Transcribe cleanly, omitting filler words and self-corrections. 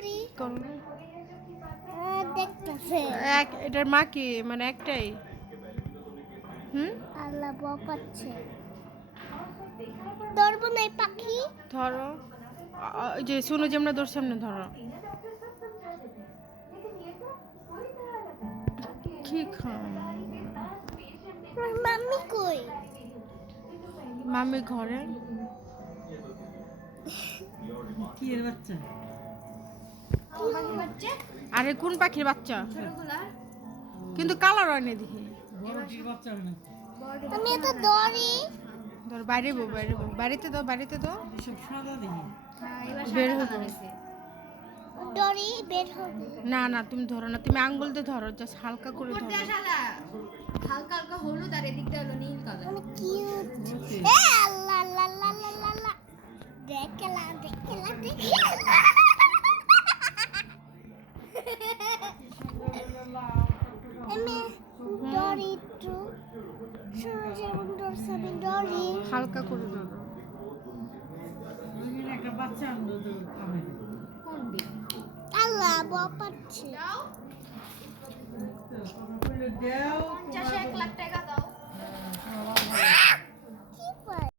করি কোন দেখতেছে এটার মা কি মানে একটাই? আল্লাহ বকাচ্ছে ধরবো না এই পাখি ধরো ওই যে শুনো যেমন তোর সামনে ধরো। কি খাও? মাম্মি কই মামি ঘরে। কি এর বাচ্চা? আরে কোন পাখির বাচ্চা? কিন্তু কালার হয় না দেখি। বড়টির বাচ্চা না। আমি এটা ধরি ধর বাইরে বউ বাড়িতে দাও বাড়িতে দাও এসব সাদা দেখি। বের হবো। ধরি বের হবে না না তুমি ধরো না, তুমি আঙ্গুল দিয়ে ধরো, জাস্ট হালকা করে ধরো। হালকা হালকা হলুদ আর এদিকটা হলো নীল কালার। আমি কিউট এ আল্লাহ আল্লাহ আল্লাহ আল্লাহ আল্লাহ দেখলা আমি ধরি একটু শুনো যেমন ধরছে আমি ধরি হালকা করে ধরো। ওইখানে একটা বাচ্চা আনলো তো খাবে। কোন দিক? আল্লাহ বকাচ্ছে দাও